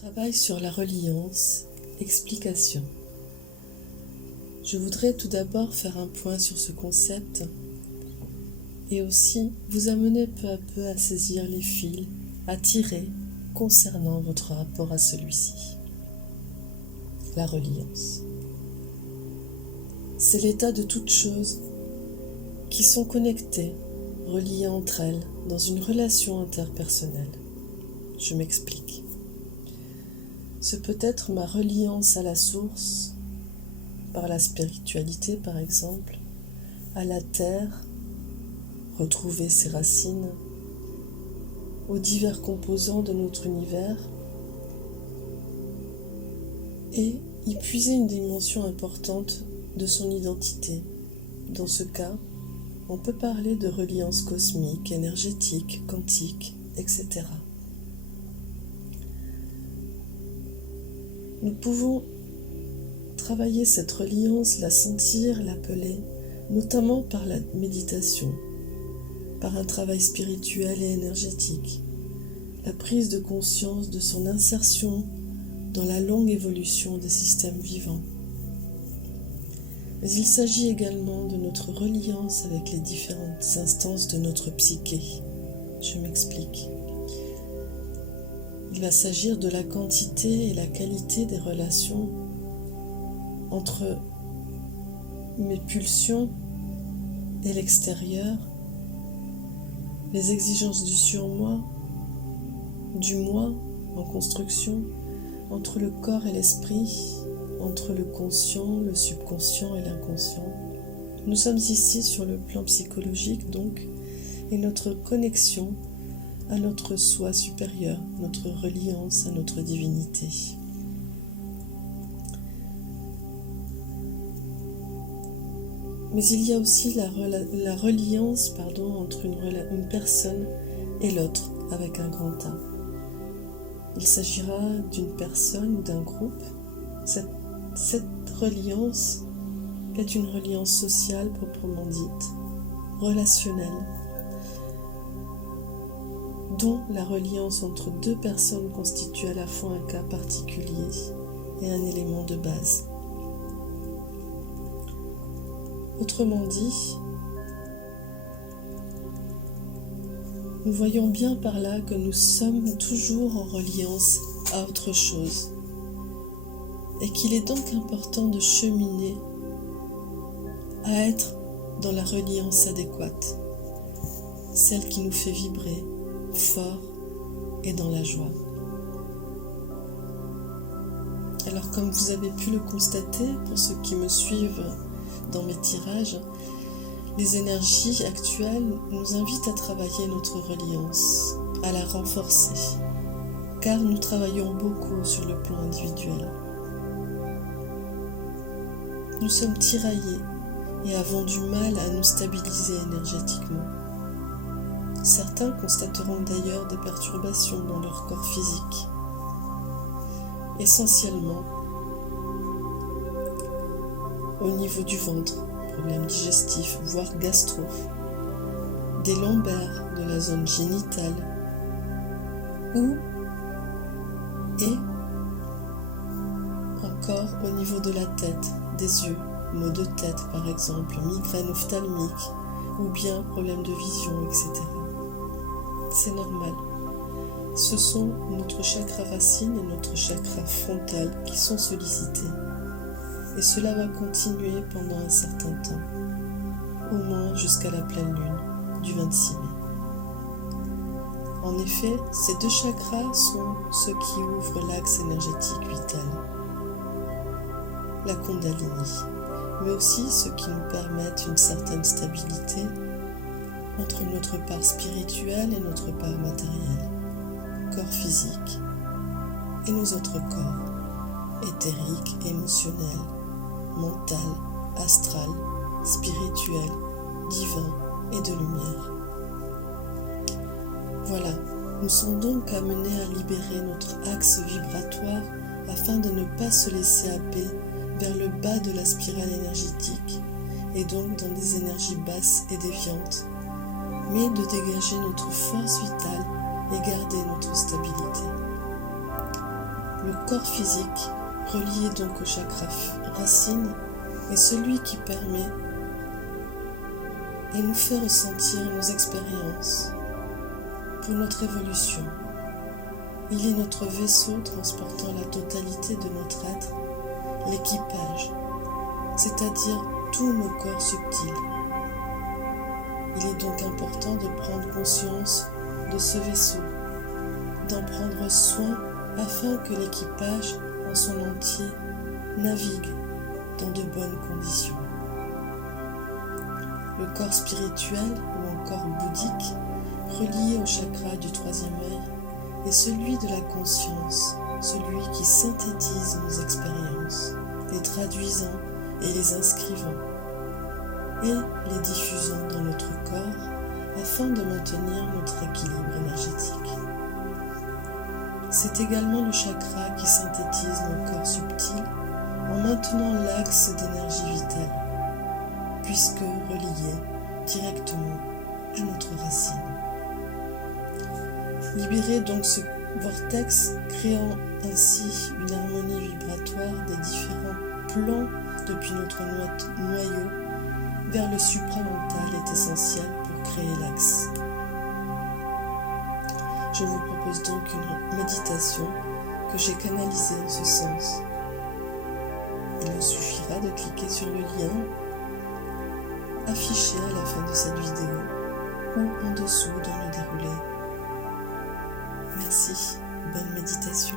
Travail sur la reliance, explication. Je voudrais tout d'abord faire un point sur ce concept et aussi vous amener peu à peu à saisir les fils à tirer concernant votre rapport à celui-ci. La reliance. C'est l'état de toutes choses qui sont connectées, reliées entre elles dans une relation interpersonnelle. Je m'explique. Ce peut être ma reliance à la source, par la spiritualité par exemple, à la terre, retrouver ses racines, aux divers composants de notre univers et y puiser une dimension importante de son identité. Dans ce cas, on peut parler de reliance cosmique, énergétique, quantique, etc. Nous pouvons travailler cette reliance, la sentir, l'appeler, notamment par la méditation, par un travail spirituel et énergétique, la prise de conscience de son insertion dans la longue évolution des systèmes vivants. Mais il s'agit également de notre reliance avec les différentes instances de notre psyché. Je m'explique. Il va s'agir de la quantité et la qualité des relations entre mes pulsions et l'extérieur, les exigences du surmoi, du moi en construction, entre le corps et l'esprit, entre le conscient, le subconscient et l'inconscient. Nous sommes ici sur le plan psychologique donc, et notre connexion à notre soi supérieur, notre reliance à notre divinité. Mais il y a aussi la reliance entre une personne et l'autre avec un grand A. Il s'agira d'une personne ou d'un groupe. Cette reliance est une reliance sociale proprement dite, relationnelle, dont la reliance entre deux personnes constitue à la fois un cas particulier et un élément de base. Autrement dit, nous voyons bien par là que nous sommes toujours en reliance à autre chose et qu'il est donc important de cheminer à être dans la reliance adéquate, celle qui nous fait vibrer fort et dans la joie. Alors comme vous avez pu le constater, pour ceux qui me suivent dans mes tirages, les énergies actuelles nous invitent à travailler notre reliance, à la renforcer, car nous travaillons beaucoup sur le plan individuel. Nous sommes tiraillés et avons du mal à nous stabiliser énergétiquement. Certains constateront d'ailleurs des perturbations dans leur corps physique, essentiellement au niveau du ventre, problèmes digestifs, voire gastro, des lombaires, de la zone génitale, et encore au niveau de la tête, des yeux, maux de tête par exemple, migraine ophtalmique, ou bien problèmes de vision, etc. C'est normal. Ce sont notre chakra racine et notre chakra frontal qui sont sollicités. Et cela va continuer pendant un certain temps, au moins jusqu'à la pleine lune du 26 mai. En effet, ces deux chakras sont ceux qui ouvrent l'axe énergétique vital, la Kundalini, mais aussi ceux qui nous permettent une certaine stabilité entre notre part spirituelle et notre part matérielle, corps physique et nos autres corps, éthériques, émotionnels, mental, astral, spirituel, divin et de lumière. Voilà, nous sommes donc amenés à libérer notre axe vibratoire afin de ne pas se laisser happer vers le bas de la spirale énergétique et donc dans des énergies basses et déviantes, mais de dégager notre force vitale et garder notre stabilité. Le corps physique, relié donc au chakra racine, est celui qui permet et nous fait ressentir nos expériences pour notre évolution. Il est notre vaisseau transportant la totalité de notre être, l'équipage, c'est-à-dire tous nos corps subtils. Il est donc important de prendre conscience de ce vaisseau, d'en prendre soin afin que l'équipage en son entier navigue dans de bonnes conditions. Le corps spirituel ou encore bouddhique, relié au chakra du troisième œil, est celui de la conscience, celui qui synthétise nos expériences, les traduisant et les inscrivant, et les diffusant dans notre corps afin de maintenir notre équilibre énergétique. C'est également le chakra qui synthétise nos corps subtils en maintenant l'axe d'énergie vitale, puisque relié directement à notre racine. Libérer donc ce vortex, créant ainsi une harmonie vibratoire des différents plans depuis notre noyau vers le supramental est essentiel pour créer l'axe. Je vous propose donc une méditation que j'ai canalisée en ce sens. Il vous suffira de cliquer sur le lien affiché à la fin de cette vidéo ou en dessous dans le déroulé. Merci, bonne méditation.